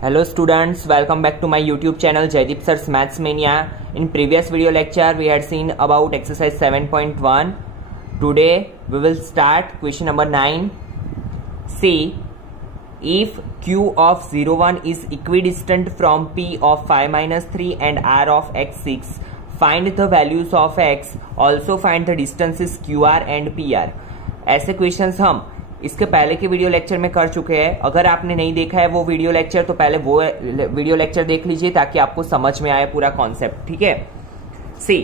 Hello students, welcome back to my YouTube channel Jaideep Sir's Maths Mania. In previous video lecture we had seen about exercise 7.1. Today we will start question number 9. See, if Q of 01 is equidistant from P of 5 minus 3 and R of x6, find the values of x, also find the distances QR and PR. ऐसे questions हम इसके पहले के video lecture में कर चुके हैं। अगर आपने नहीं देखा है वो वीडियो लेक्चर तो पहले वो वीडियो लेक्चर देख लीजिए ताकि आपको समझ में आए पूरा कॉन्सेप्ट। ठीक है, सी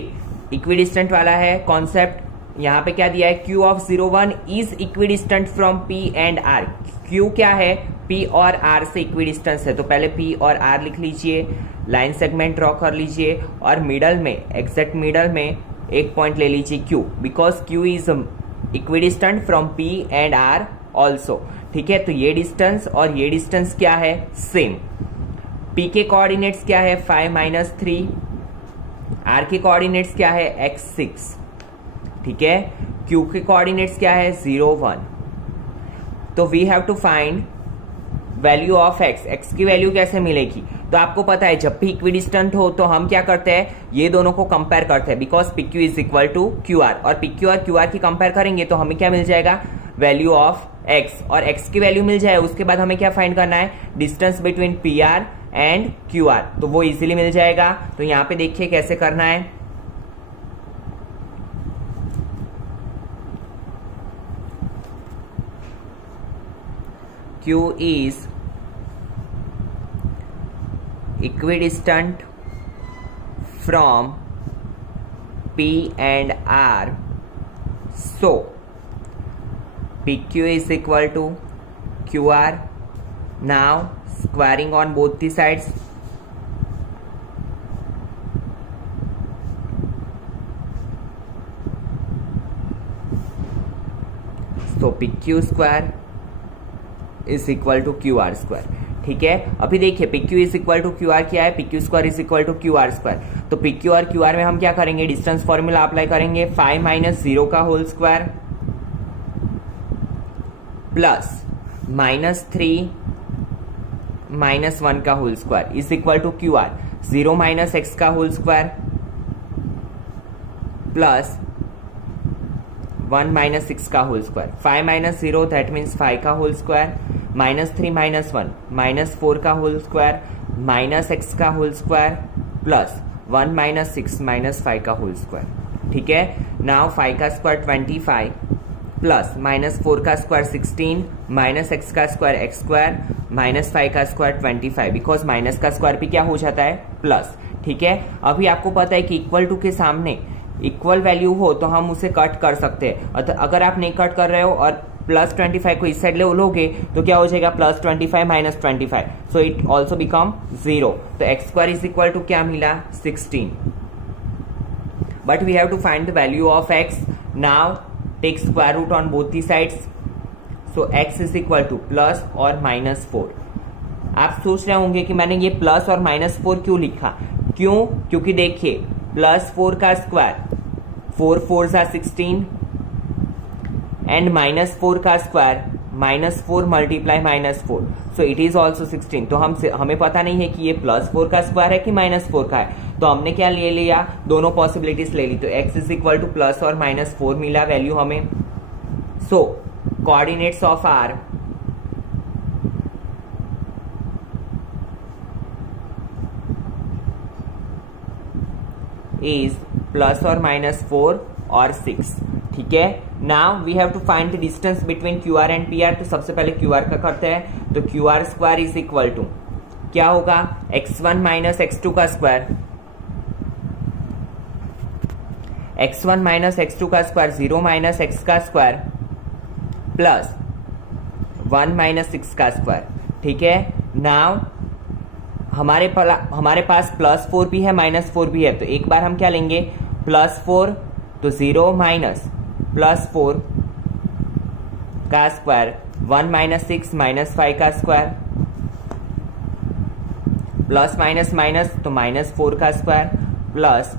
इक्विडिस्टेंट वाला है कॉन्सेप्ट। यहाँ पे क्या दिया है, Q of 01 is equidistant from P and R। Q क्या है, P और R से इक्विडिस्टेंस है, तो पहले P और R लिख लीजिए, लाइन सेगमेंट ड्रॉ कर लीजिए और मिडल में एग्जैक्ट मिडल में एक पॉइंट ले लीजिए Q, because Q is equidistant from P and R also. ठीक है, तो ये डिस्टेंस और ये डिस्टेंस क्या है, सेम। P के कोऑर्डिनेट्स क्या है 5 माइनस 3, R के कोऑर्डिनेट्स क्या है x6। ठीक है, Q के कोऑर्डिनेट्स क्या है 0 1। तो we have to find value of x। x की वैल्यू कैसे मिलेगी, तो आपको पता है जब भी इक्विडिस्टेंट हो तो हम क्या करते हैं, ये दोनों को कंपेयर करते हैं, because PQ is equal to QR और PQ और QR की कंपेयर करेंगे तो हमें क्या मिल जाएगा, वैल्यू ऑफ x, और x की वैल्यू मिल जाए उसके बाद हमें क्या फाइंड करना है, distance between PR and QR, तो वो इजीली मिल जाएगा। तो यहां पे देखिए कैसे करना है। Q is equidistant from P and R, so PQ is equal to QR. Now squaring on both the sides, so PQ square is equal to QR square. ठीक है, अभी देखिए PQ is equal to QR क्या है, PQ square is equal to QR square. तो PQ और QR में हम क्या करेंगे, डिस्टेंस फॉर्मूला अप्लाई करेंगे, 5 माइनस 0 का whole square plus minus 3 minus 1 का whole square is equal to QR 0 minus x का होल स्क्वायर प्लस 1 माइनस 6 का whole square. 5 minus 0 that means 5 का whole square, minus 3 minus 1 minus 4 का whole square, minus x का whole square plus 1 minus 6 minus 5 का whole square. ठीक है, now 5 का square 25 plus minus 4 का स्क्वायर 16 माइनस x का स्क्वायर x स्क्वायर माइनस 5 का स्क्वायर 25, बिकॉज माइनस का स्क्वायर भी क्या हो जाता है, प्लस। ठीक है, अभी आपको पता है कि इक्वल टू के सामने इक्वल वैल्यू हो तो हम उसे कट कर सकते हैं। अगर आप नहीं कट कर रहे हो और प्लस 25 को इस साइड लोगे तो क्या हो जाएगा, plus 25 minus 25, so it also become 0। तो x square is equal to क्या मिला, 16। But we have to find the value of x. Now take square root on both the sides, so x is equal to plus और minus 4। आप सोच रहे होंगे कि मैंने ये प्लस और माइनस 4 क्यों लिखा, क्यों, क्योंकि देखिए प्लस 4 का स्क्वायर 4 4 सा 16 एंड माइनस 4 का square minus 4 multiply minus 4, so it is also 16। तो हमें पता नहीं है कि ये प्लस 4 का स्क्वायर है कि माइनस 4 का है, तो हमने क्या ले लिया, दोनों पॉसिबिलिटीज ले ली। तो x is equal to plus और माइनस 4 मिला वैल्यू हमें। So coordinates of R is plus or minus 4 और 6। ठीक है, now we have to find the distance between QR and PR। तो सबसे पहले QR का करते हैं, तो QR square is equal to क्या होगा, x1 माइनस x2 का स्क्वायर, x1 माइनस x2 का स्क्वायर 0 माइनस x का स्क्वायर प्लस 1 माइनस 6 का स्क्वायर। ठीक है, नाउ हमारे पास प्लस 4 भी है माइनस 4 भी है, तो एक बार हम क्या लेंगे, प्लस 4 तो 0 माइनस प्लस 4 का स्क्वायर 1 माइनस 6 माइनस 5 का स्क्वायर प्लस माइनस माइनस तो माइनस 4 का स्क्वायर प्लस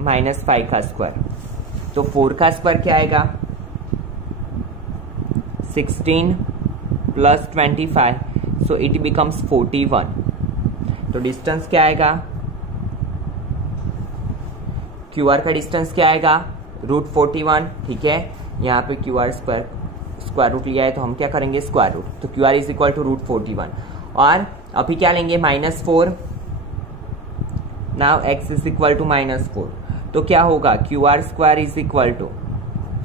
माइनस 5 का स्क्वायर। तो 4 का स्क्वायर क्या आएगा, 16 प्लस 25, सो इट बिकम्स 41। तो डिस्टेंस क्या आएगा, QR का डिस्टेंस क्या आएगा, √41। ठीक है, यहाँ पे QR स्क्वायर रूट लिया है तो हम क्या करेंगे, स्क्वायर रूट, तो QR इज इक्वल टू √41। और अभी क्या लेंगे, -4। Now x is equal to -4, तो क्या होगा, QR square is equal to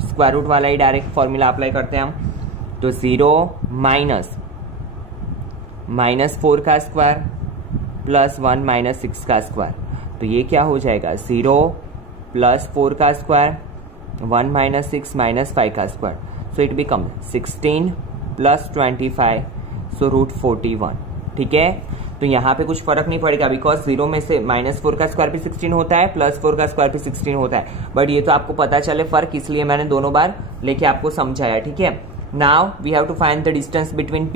square root वाला ही डायरेक्ट फॉर्मूला अप्लाई करते हैं हम, तो 0 -4 का स्क्वायर प्लस 1 -6 का स्क्वायर, तो ये क्या हो जाएगा, 0 + 4 का स्क्वायर 1 - 6 - 5 का स्क्वायर, सो इट बिकम 16 + 25, सो √41। ठीक है, तो यहाँ पे कुछ फर्क नहीं पड़ेगा बिकॉज 0 में से -4 का स्क्वायर भी 16 होता है, +4 का स्क्वायर भी 16 होता है, बट ये तो आपको पता चले फर्क, इसलिए मैंने दोनों बार लेके आपको समझाया। ठीक है, now we have to find the distance between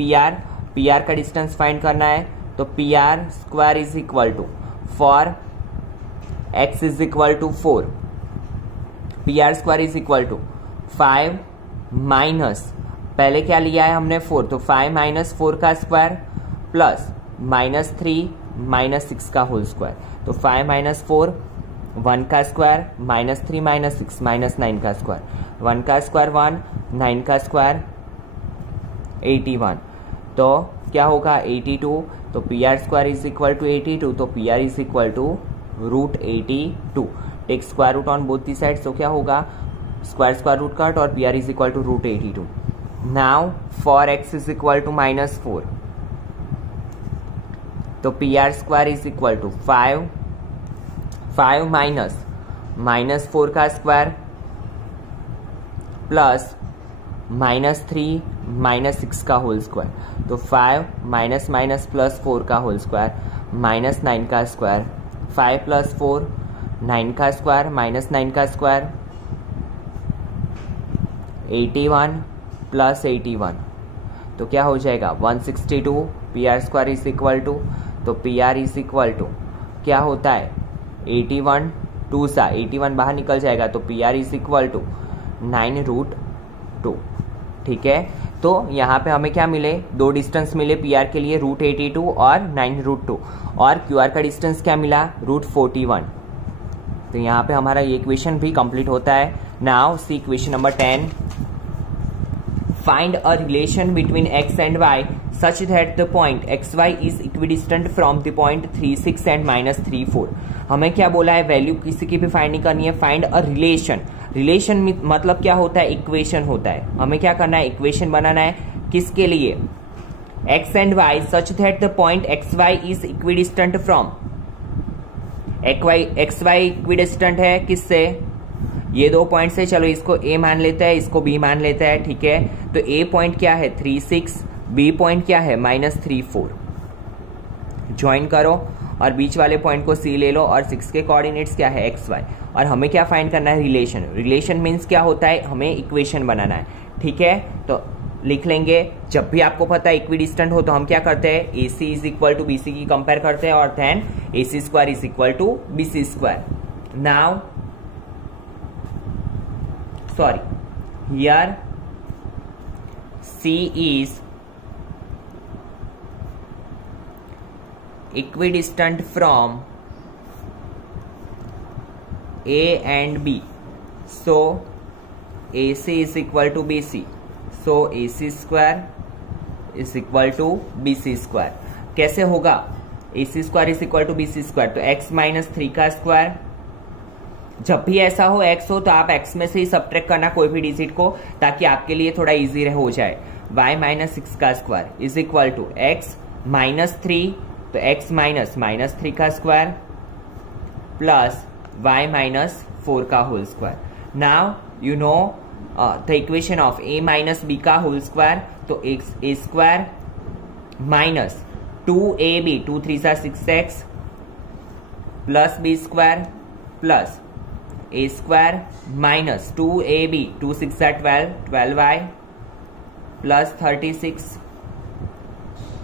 PR का डिस्टेंस फाइंड करना है, तो PR square is equal to, for x is equal to 4, PR square is equal to 5 minus, पहले क्या लिया है हमने 4, तो 5 - 4 का स्क्वायर प्लस -3 - 6 का होल स्क्वायर, तो 5 - 4 1 का स्क्वायर, -3 - 6 -9 का स्क्वायर, 1 का स्क्वायर 1, 9 का स्क्वायर 81, तो क्या होगा 82, तो PR square is equal to 82, तो PR is equal to √82। Take square root on both the side, तो क्या होगा, स्क्वायर रूट कट और PR is equal to √82। Now for x is equal to -4, तो PR square is equal to 5 minus -4 का square plus -3 - 6 का whole square, तो 5 minus plus 4 का whole square -9 का स्क्वायर, 5 + 4 9 का स्क्वायर -9 का स्क्वायर 81 + 81, तो क्या हो जाएगा 162। PR square is equal to, तो PR इज इक्वल टू क्या होता है 81, 2 सा 81 बाहर निकल जाएगा, तो PR इज इक्वल टू 9√2। ठीक है, तो यहाँ पे हमें क्या मिले, दो डिस्टेंस मिले PR के लिए, √82 और 9√2, और QR का डिस्टेंस क्या मिला, √41। तो यहाँ पे हमारा ये इक्वेशन भी कंप्लीट होता है। Now see equation number 10, find a relation between x and y such that the point xy is equidistant from the point 36 and -34। हमें क्या बोला है, वैल्यू किसी की भी फाइंड नहीं करनी है, फाइंड अ रिलेशन। रिलेशन मतलब क्या होता है, इक्वेशन होता है। हमें क्या करना है, इक्वेशन बनाना है, किसके लिए, x and y such that the point xy is equidistant from, xy equidistant है किससे, ये दो पॉइंट से, चलो इसको A मान लेता है, इसको B मान लेता है। ठीक है, तो A पॉइंट क्या है 36, B पॉइंट क्या है -34, ज्वाइन करो और बीच वाले पॉइंट को C ले लो, और 6 के कोऑर्डिनेट्स क्या है XY, और हमें क्या फाइंड करना है, रिलेशन। रिलेशन मीन्स क्या होता है, हमें इक्वेशन बनाना है। ठीक है, तो लिख लेंगे, जब भी आपको पता है इक्विडिस्टेंट हो तो हम क्या करते हैं, AC is equal to BC की कंपेयर करते हैं, और then AC square is equal to BC square. Now sorry, here C is equidistant from A and B, so AC is equal to BC, so AC square is equal to BC square। कैसे होगा, AC square is equal to BC square, तो x -3 का square, जब भी ऐसा हो x हो तो आप x में से ही सब्ट्रैक्ट करना कोई भी डिजिट को, ताकि आपके लिए थोड़ा इजी हो जाए। y -6 का square is equal to x -3, तो x -3 का स्क्वायर प्लस y -4 का whole square. Now you know the equation of a - b का होल स्क्वायर, तो a square minus 2ab 2 3 6x plus b square plus a square minus 2ab 2 6 12 12y plus 36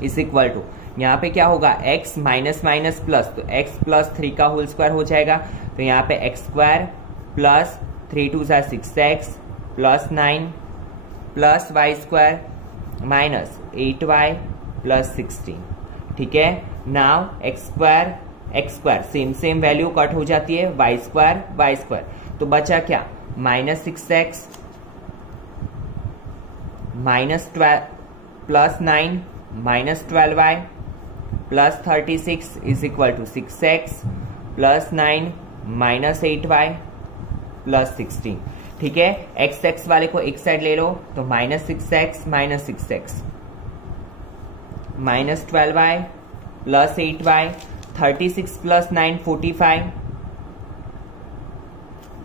is equal to, यहाँ पे क्या होगा x minus plus, तो x +3 का whole square हो जाएगा, तो यहाँ पे x स्क्वायर plus 3 2 6x plus 9 plus y square minus 8y plus 16। ठीक है, now x square same value cut हो जाती है, वाई स्क्वायर, तो बचा क्या, minus 6x minus 12 plus 9 minus 12y plus 36 is equal to 6x plus 9 minus 8y plus 16। ठीक है, x वाले को एक साइड ले लो तो minus 6x minus 12y plus 8y, 36 plus 9 45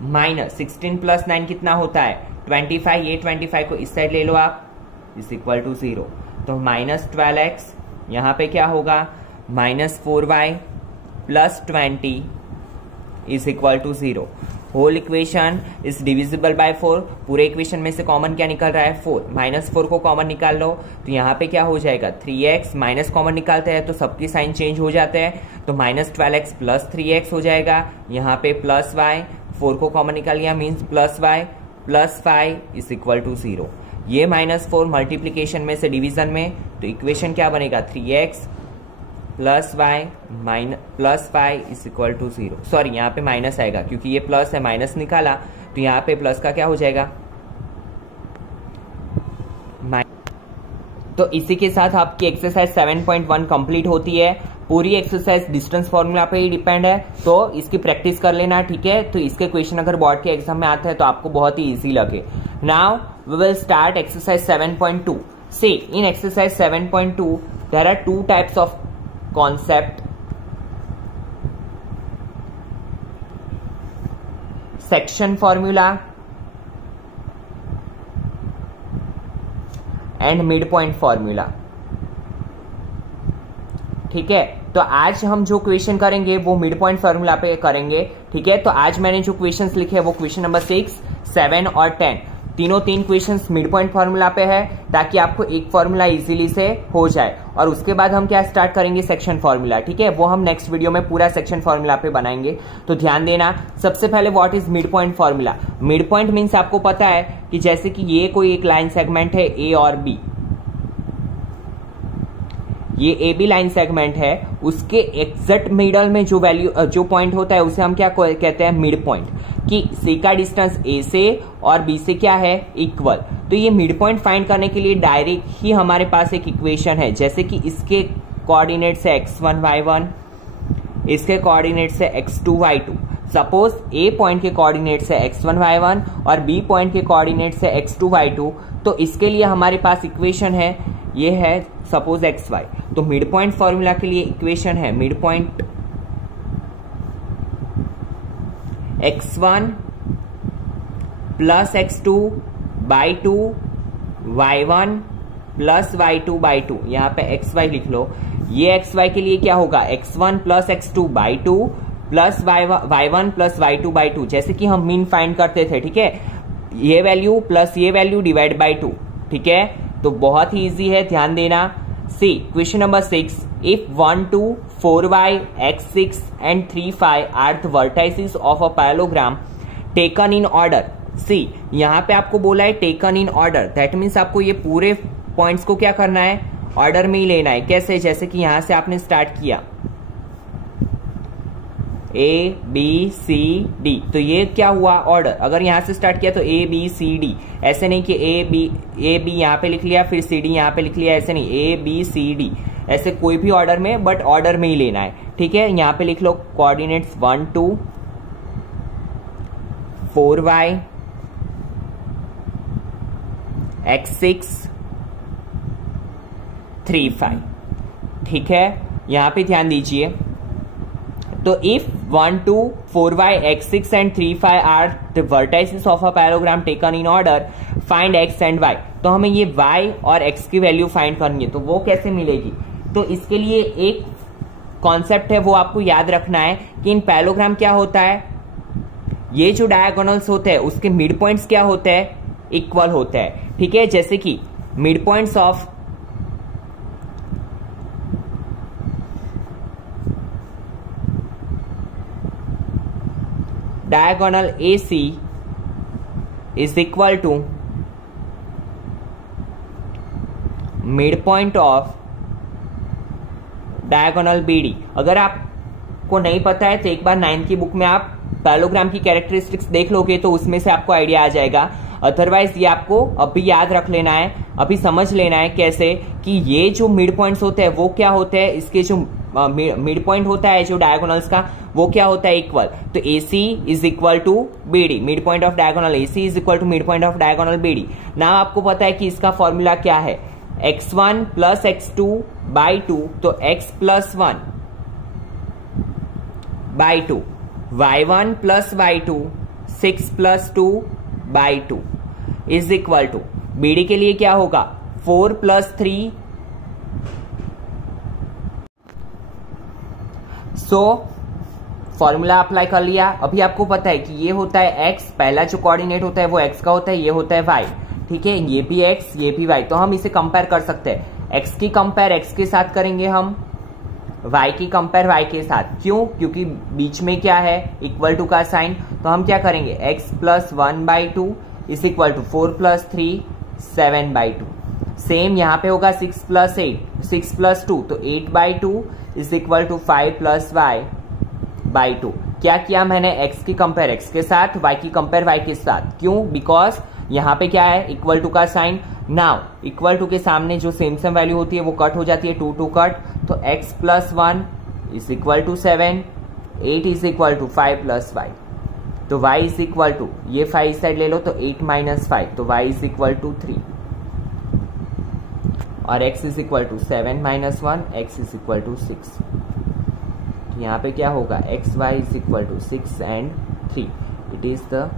minus 16 plus 9 कितना होता है 25, ये 25 को इस साइड ले लो आप, इज इक्वल टू 0। तो माइनस 12x यहां पे क्या होगा, minus 4y plus 20 is equal to 0। Whole equation is divisible by 4। पूरे इक्वेशन में से कॉमन क्या निकल रहा है, 4। माइनस 4 को कॉमन निकाल लो तो यहाँ पे क्या हो जाएगा, 3x, माइनस कॉमन निकालते हैं तो सबकी साइन चेंज हो जाते हैं, तो माइनस 12x प्लस 3x हो जाएगा, यहाँ पे प्लस y, 4 को कॉमन निकाल लिया means plus y plus 5 is equal to 0। ये माइनस 4 मल्टीप्लीकेशन में से डिवीजन में, तो इक्वेशन क्या बनेगा, 3x plus y minus plus 5 is equal to 0। Sorry, यहाँ पे माइनस आएगा क्योंकि ये प्लस है, माइनस निकाला तो यहाँ पे प्लस का क्या हो जाएगा। तो इसी के साथ आपकी एक्सरसाइज 7.1 कंप्लीट होती है। पूरी एक्सरसाइज डिस्टेंस फॉर्मूला पे ही डिपेंड है, तो इसकी प्रैक्टिस कर लेना। ठीक है, तो इसके क्वेश्चन अगर बोर्ड के एग्जाम में आते हैं तो आपको बहुत ही इजी लगे। Now we will start exercise 7.2। See in exercise 7.2 there are two types of concept, section formula and midpoint formula। ठीक है, तो आज हम जो क्वेश्चन करेंगे वो मिड पॉइंट फॉर्मूला पे करेंगे। ठीक है, तो आज मैंने जो क्वेश्चंस लिखे हैं वो क्वेश्चन नंबर 6, 7 और 10 तीन क्वेश्चंस मिड पॉइंट फॉर्मूला पे है, ताकि आपको एक फॉर्मूला इजीली से हो जाए। और उसके बाद हम क्या स्टार्ट करेंगे, सेक्शन फॉर्मूला। ठीक है, वो हम नेक्स्ट वीडियो में पूरा सेक्शन फॉर्मूला पे बनाएंगे, तो ध्यान देना। सबसे पहले what is mid point formula. Mid point means आपको पता है कि जैसे कि ये कोई एक लाइन सेगमेंट है ए और बी, ये ए बी लाइन सेगमेंट है, उसके एग्जैक्ट मिडल में जो वैल्यू जो पॉइंट होता है उसे हम क्या कहते हैं, मिड पॉइंट। कि सी का डिस्टेंस ए से और बी से क्या है, इक्वल। तो ये मिड पॉइंट फाइंड करने के लिए डायरेक्ट ही हमारे पास एक इक्वेशन है, जैसे कि इसके कोऑर्डिनेट्स है x1 y1, इसके कोऑर्डिनेट्स है x2 y2। सपोज ए पॉइंट के कोऑर्डिनेट्स है x1 y1 और बी पॉइंट के कोऑर्डिनेट्स है x2 y2, तो इसके लिए हमारे पास इक्वेशन है, ये है सपोज xy। तो मिड पॉइंट फॉर्मूला के लिए इक्वेशन है mid point x1 plus x2 by 2 y1 plus y2 by 2। यहाँ पे xy लिख लो, ये xy के लिए क्या होगा, x1 plus x2 by 2 plus y1 plus y2 by 2, जैसे कि हम मीन फाइंड करते थे। ठीक है, ये वैल्यू प्लस ये वैल्यू डिवाइड बाई 2। ठीक है, तो बहुत ही इजी है, ध्यान देना। सी question number 6, if 1 2 4y x6 and 3 5 are the vertices of a parallelogram taken in order। सी यहाँ पे आपको बोला है taken in order, that means आपको ये पूरे पॉइंट्स को क्या करना है, ऑर्डर में ही लेना है। कैसे, जैसे कि यहां से आपने स्टार्ट किया ए बी सी डी, तो ये क्या हुआ, ऑर्डर। अगर यहां से स्टार्ट किया तो ए बी सी डी, ऐसे नहीं कि ए बी यहां पे लिख लिया फिर सी डी यहां पे लिख लिया, ऐसे नहीं, ए बी सी डी ऐसे कोई भी ऑर्डर में, बट ऑर्डर में ही लेना है। ठीक है, यहां पे लिख लो कोऑर्डिनेट्स 1 2 4y x6 3 5। ठीक है, यहां पे ध्यान दीजिए। तो if 1 2 4y x6 and 3 5 are the vertices of a parallelogram taken in order, find x and y। तो हमें ये y और x की वैल्यू फाइंड करनी है, तो वो कैसे मिलेगी। तो इसके लिए एक कॉन्सेप्ट है, वो आपको याद रखना है कि इन पैरेललोग्राम क्या होता है, ये जो डायगोनल्स होते हैं उसके मिड पॉइंट्स क्या होते हैं, इक्वल होते हैं। ठीक है, जैसे कि mid points of diagonal AC is equal to midpoint of diagonal BD। अगर आपको नहीं पता है तो एक बार 9th की बुक में आप पैरेललोग्राम की कैरेक्टरिस्टिक्स देख लोगे तो उसमें से आपको आइडिया आ जाएगा। अदरवाइज ये आपको अभी याद रख लेना है, अभी समझ लेना है कैसे कि ये जो मिड पॉइंट्स होते हैं वो क्या होते हैं, इसके जो मिड पॉइंट होता है जो डायगोनल्स का वो क्या होता है, इक्वल। तो AC is equal to BD, mid point of diagonal AC is equal to mid point of diagonal BD। ना आपको पता है कि इसका फॉर्मूला क्या है, x1 प्लस x2 बाई 2, तो x plus 1 by 2, y1 plus y2 6 plus 2 by 2 is equal to BD के लिए क्या होगा 4 प्लस 3। सो फॉर्मूला अप्लाई कर लिया। अभी आपको पता है कि ये होता है x, पहला जो कोऑर्डिनेट होता है वो x का होता है, ये होता है y, ठीक है, ये भी x ये भी y। तो हम इसे कंपेयर कर सकते हैं, x की कंपेयर x के साथ करेंगे हम, y की कंपेयर y के साथ। क्यों? क्योंकि बीच में क्या है, इक्वल टू का साइन। तो हम क्या करेंगे, x plus 1 by 2 is equal to 4 plus 3 7 by 2। Same यहाँ पे होगा 6 प्लस 8 6 प्लस 2, तो 8 by 2 is equal to 5 plus y by 2। क्या किया मैंने, x की कंपेयर x के साथ, y की कंपेयर y के साथ। क्यों? बिकॉज यहाँ पे क्या है, इक्वल टू का साइन। नाउ इक्वल टू के सामने जो सेम वैल्यू होती है वो कट हो जाती है, 2 2 कट, तो x plus 1 is equal to 7, 8 is equal to 5 plus y, तो y इज इक्वल टू, ये 5 साइड ले लो तो 8 माइनस 5, तो y इज इक्वल टू 3, और x is equal to 7 minus 1, x is equal to 6। तो यहाँ पे क्या होगा, x y is equal to 6 and 3, it is the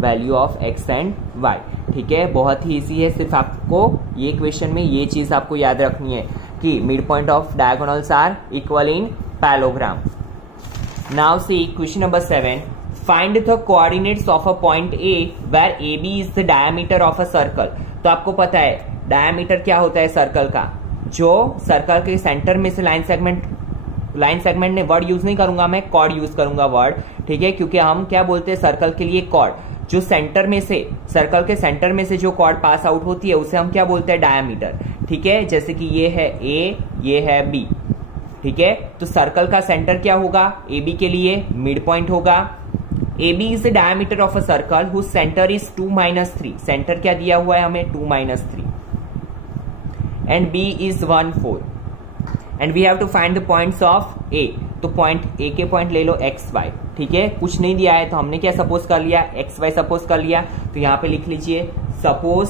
value of x and y। ठीक है, बहुत ही इजी है, सिर्फ आपको ये क्वेश्चन में ये चीज आपको याद रखनी है कि mid point of diagonals are equal in parallelogram. Now see question number 7, find the coordinates of a point A where AB is the diameter of a circle. तो आपको पता है डायमीटर क्या होता है सर्कल का, जो सर्कल के सेंटर में से लाइन सेगमेंट ने वर्ड यूज नहीं करूंगा मैं, कॉर्ड यूज करूंगा वर्ड, ठीक है, क्योंकि हम क्या बोलते हैं सर्कल के लिए कॉर्ड, जो सेंटर में से, सर्कल के सेंटर में से जो कॉर्ड पास आउट होती है उसे हम क्या बोलते हैं, डायमीटर। ठीक है, जैसे कि ये है A, ये है B, ठीक है, तो सर्कल का सेंटर क्या होगा, AB के लिए मिड पॉइंट होगा। AB is the diameter of a circle whose centre is 2 minus 3, centre क्या दिया हुआ है हमें 2 minus 3, and B is 1 4, and we have to find the points of A। तो पॉइंट A के पॉइंट ले लो x y, ठीक है, कुछ नहीं दिया है तो हमने क्या सपोज कर लिया, x y सपोज कर लिया। तो यहां पे लिख लीजिए suppose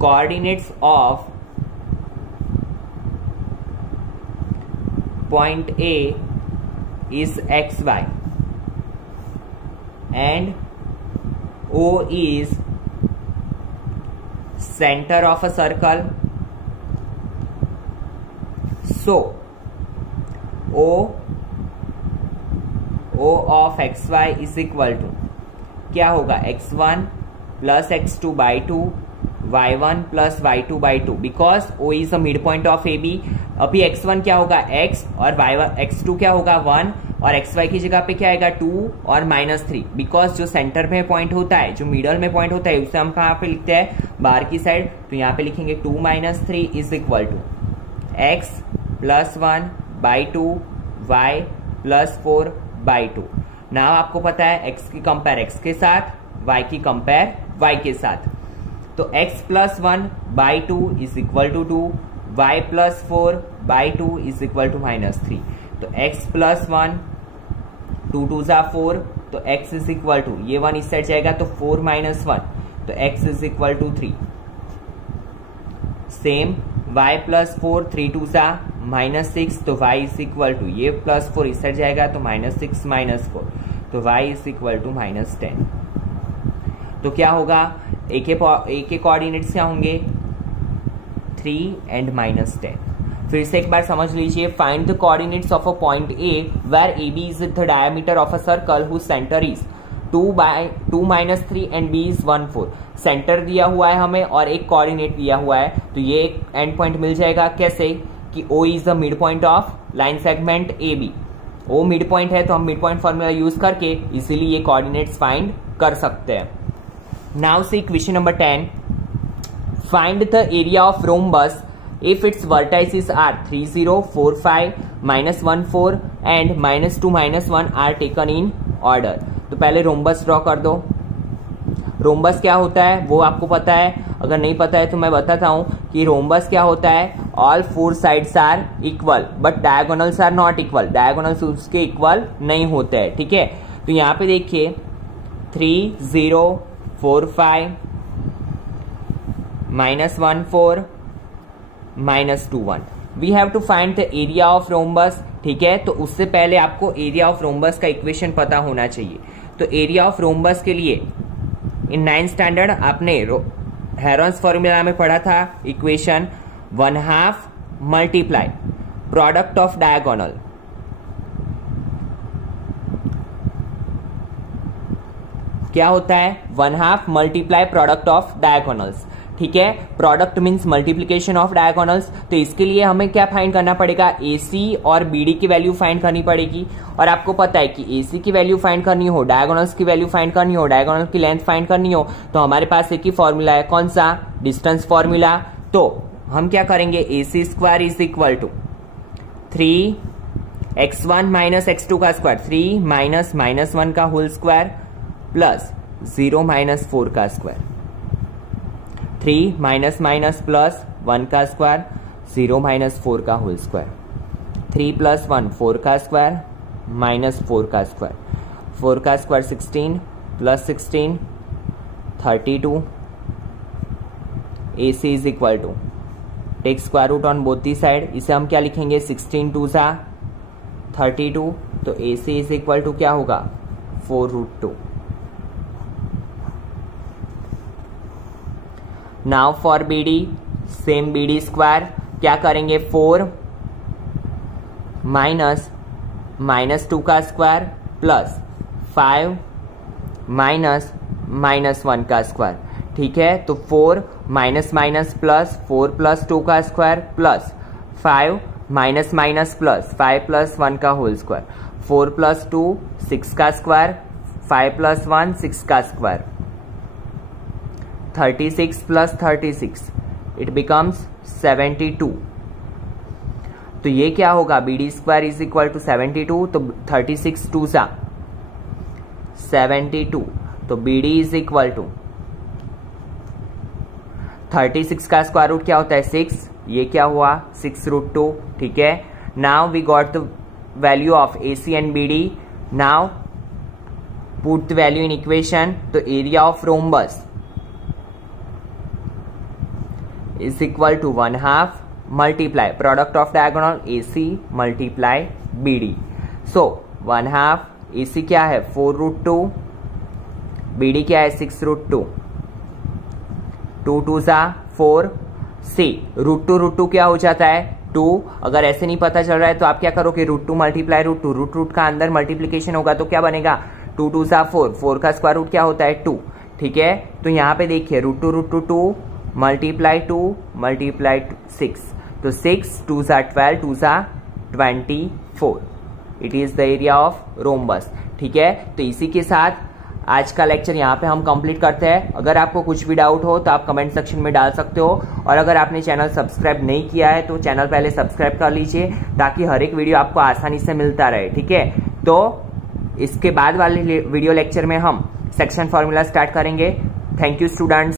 coordinates of point A is x y and O is center of a circle, so O of xy is equal to क्या होगा, x1 plus x2 by 2, y1 plus y2 by 2, because O is the mid point of AB। अभी x1 क्या होगा x, और x2 क्या होगा 1, और xy की जगह पे क्या आएगा 2 और -3, बिकॉज जो सेंटर में पॉइंट होता है, जो मिडल में पॉइंट होता है उसे हम कहाँ पे लिखते हैं, बाहर की साइड। तो यहाँ पे लिखेंगे 2 - 3 is equal to x plus 1 by 2 y plus 4 by 2। Now आपको पता है x की कंपेयर x के साथ, y की कंपेयर y के साथ। तो x plus 1 by 2 is equal to 2, y plus 4 by 2 is equal to -3। तो x प्लस 1, 2 2 जा 4, तो x इज इक्वल टू, ये 1 इस साइड जाएगा तो 4 - 1, तो x is equal to 3। Same y plus 4, 3 2 जा -6, तो y इज इक्वल टू, ये प्लस 4 इस साइड जाएगा तो -6 - 4, तो y इज इक्वल टू -10। तो क्या होगा, a के कोऑर्डिनेट्स क्या होंगे 3 एंड -10। फिर से एक बार समझ लीजिए, find the coordinates of a point A where AB is the diameter of a circle whose centre is 2 - 3 and B is 1 4। Centre दिया हुआ है हमें और एक कोऑर्डिनेट दिया हुआ है, तो ये एक एंड पॉइंट मिल जाएगा। कैसे कि O is the mid point of line segment AB। O mid point है तो हम मिड पॉइंट फॉर्मूला यूज करके इजीली ये कोऑर्डिनेट्स फाइंड कर सकते हैं। Now see question number 10, find the area of rhombus if its vertices are 3 0 4 5 minus 1 4 and minus 2 minus 1 are taken in order। तो पहले रोम्बस ड्रॉ कर दो। रोम्बस क्या होता है वो आपको पता है, अगर नहीं पता है तो मैं बताता हूं कि रोम्बस क्या होता है, all four sides are equal but diagonals are not equal, diagonals उसके इक्वल नहीं होते हैं, ठीक है। तो यहां पे देखिए 3 0 4 5 minus 1 4 minus 2 1। We have to find the area of rhombus, ठीक है। तो उससे पहले आपको एरिया ऑफ रोम्बस का इक्वेशन पता होना चाहिए। तो एरिया ऑफ रोम्बस के लिए इन 9th स्टैंडर्ड आपने हेरोन्स फॉर्मूला में पढ़ा था equation 1/2 multiply product of diagonal, क्या होता है 1/2 मल्टीप्लाई प्रोडक्ट ऑफ डायगोनल्स, ठीक है। Product means multiplication of diagonals. तो इसके लिए हमें क्या फाइंड करना पड़ेगा, एसी और बीडी की वैल्यू फाइंड करनी पड़ेगी। और आपको पता है कि एसी की वैल्यू फाइंड करनी हो, डायगोनल्स की वैल्यू फाइंड करनी हो, डायगोनल की लेंथ फाइंड करनी हो, तो हमारे पास एक ही फॉर्मूला है, कौन सा, डिस्टेंस फॉर्मूला। तो हम क्या करेंगे, AC square is equal to 3x1 माइनस x2 का स्क्वायर, 3 माइनस -1 का होल स्क्वायर प्लस 0 माइनस 4 का स्क्वायर, 3 माइनस माइनस प्लस 1 का स्क्वायर, 0 माइनस 4 का होल स्क्वायर, 3 प्लस 1 4 का स्क्वायर माइनस 4 का स्क्वायर, 4 का स्क्वायर 16 प्लस 16 32। AC is equal to take square root on both the side, इसे हम क्या लिखेंगे 16 2 सा 32। तो AC इज इक्वल टू क्या होगा 4√2। Now for BD same BD square क्या करेंगे, 4 माइनस -2 का स्क्वायर प्लस 5 माइनस -1 का स्क्वायर, ठीक है। तो 4 माइनस माइनस प्लस 4 प्लस 2 का square plus 5 minus minus plus 5 plus 1 का होल स्क्वायर, 4 प्लस 2 6 का स्क्वायर, 5 प्लस 1 6 का स्क्वायर, 36 प्लस 36 इट बिकम्स 72। तो ये क्या होगा, BD square is equal to 72। तो 36 2 सा 72। तो BD इज इक्वल टू 36 का स्क्वायर रूट क्या होता है 6, ये क्या हुआ 6√2, ठीक है। Now we got the value of AC and BD। Now put the value in equation. तो area of rhombus is equal to 1/2 multiply product of diagonal AC multiply BD। So 1/2 AC क्या है 4√2, BD क्या है 6√2, 2 2 सा 4 C √2 क्या हो जाता है 2। अगर ऐसे नहीं पता चल रहा है तो आप क्या करोगे √2 मल्टीप्लाई √2, रूट का अंदर मल्टीप्लीकेशन होगा तो क्या बनेगा 2 2 सा 4, 4 का स्क्वायर रूट क्या होता है 2, ठीक है। तो यहाँ पे देखिए √2 2 मल्टीप्लाई 2 मल्टीप्लाई 6, तो 6 2 सा 12 2 सा 24। It is the area of rhombus, ठीक है। तो इसी के साथ आज का लेक्चर यहाँ पे हम कंप्लीट करते हैं। अगर आपको कुछ भी डाउट हो तो आप कमेंट सेक्शन में डाल सकते हो, और अगर आपने चैनल सब्सक्राइब नहीं किया है तो चैनल पहले सब्सक्राइब कर लीजिए ताकि हर एक वीडियो आपको आसानी से मिलता रहे, ठीक है। तो इसके बाद वाले वीडियो लेक्चर में हम सेक्शन फॉर्मूला स्टार्ट करेंगे। Thank you students.